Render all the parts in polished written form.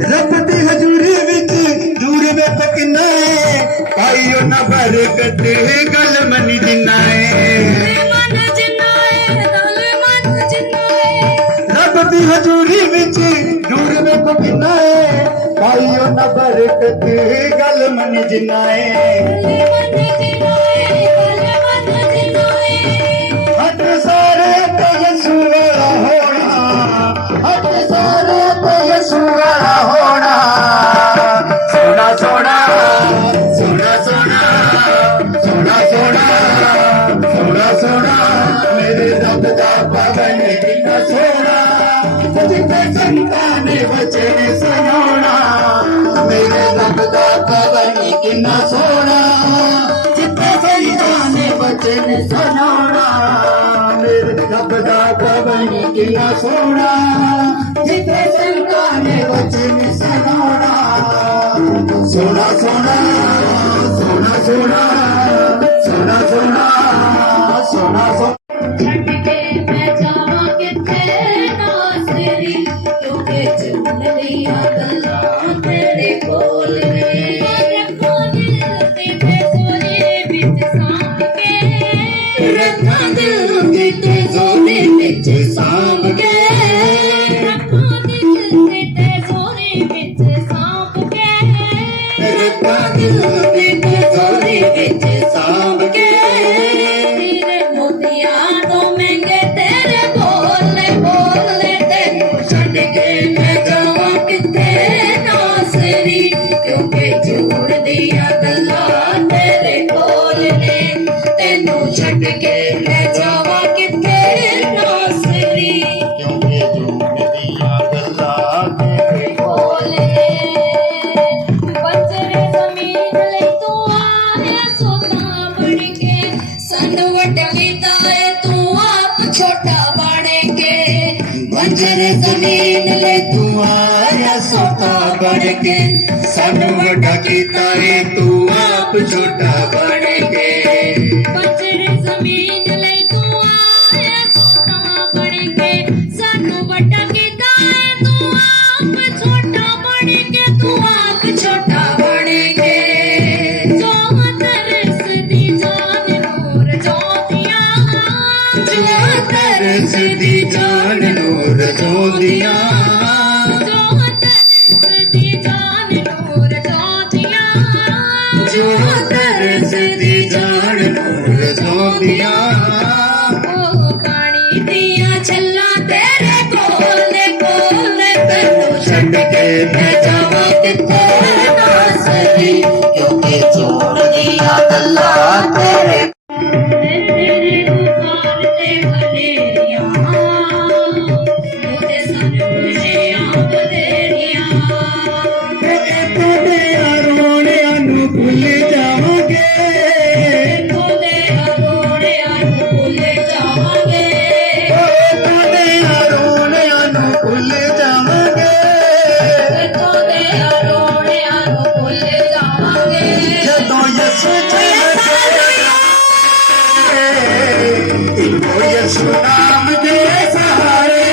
रब दी हजूरी विच दूर वेख किन्ना है पाईओ ना बरकत गल मनी जिन्ना है रब दी हजूरी विच दूर वेख किन्ना है पाईओ ना बरकत गल मनी जिन्ना है हट सारे तो यसू वाला होना हट सारे तो यसू वाला होना सोना सोना सोना सोना सोना सोना सोना सोना मेरे रब दा पवन किन्ना सोना जिथे संतान वचन सुनाना मेरे रब दा पवन किन्ना सोना जिथे संतान वचन सुनाना मेरे रब दा पवन किन्ना सोना जिथे संतान वचन सुनाना सोना सोना सोना सोना सोना सोना सोना सोना छट के मैं जावां किथे नासरी क्योंकि चुन लिया गल्लां तेरे कोल ने रखो दिल ते सोने विच सांभ के रखो दिल ते सोने विच सांभ के रखो दिल ते सोने विच सांभ के रखो दिल ते सोने विच सांभ के छट के मैं जावा किथे नासरी क्योंकि झूठ दिया गल्लां तेरे कोल बंजर जमीन ले तू आया सोता बन के सन वट कीता है तू आप छोटा बन के बंजर जमीन ले तू आया सोता बन के सन वड्डा कीता रे तू आप छोटा बन के बंजर जमीन ले तू आया सोता बन के सानू वड्डा कीता है तू आप छोटा बन के तू आप छोटा बन के जो तरस दी जान नूर ज्योतियां जो तरस दी जान नूर जोदियां जो तरस दी जान नूर ज्योतियां जो तरस दी जान नूर जोदियां ओ पानी दिया छल्ला तेरे कोल तैनू छड़ के मैं जावां किथे नासरी क्योंकि छोड़ दिया गल्लां तेरे तेरे गुफार ते बनेरियां मुझे सन खुशियां बनेरियां तेरे रोणियां नू भुल जावांगे तोदे अरोड़ियां नू भुल जावांगे तेरे रोणियां नू भुल जावांगे तोदे अरोड़ियां नू भुल जावांगे जदों यसू यसू नाम दे सहारे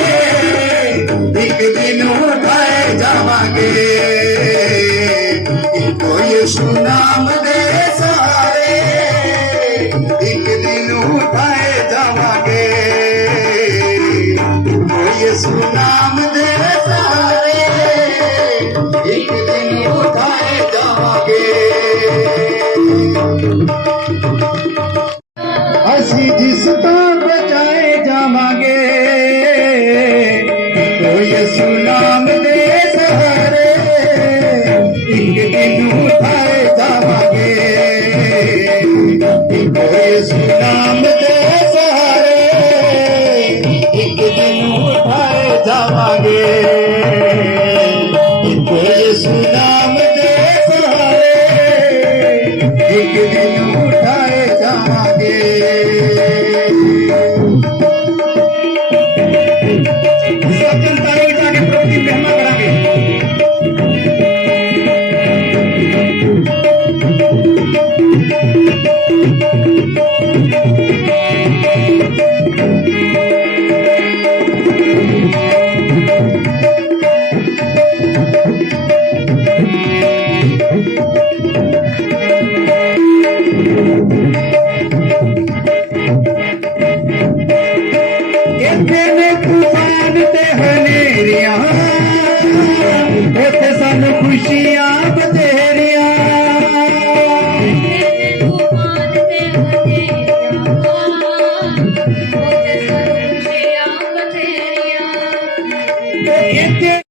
एक दिन उठाए जावांगे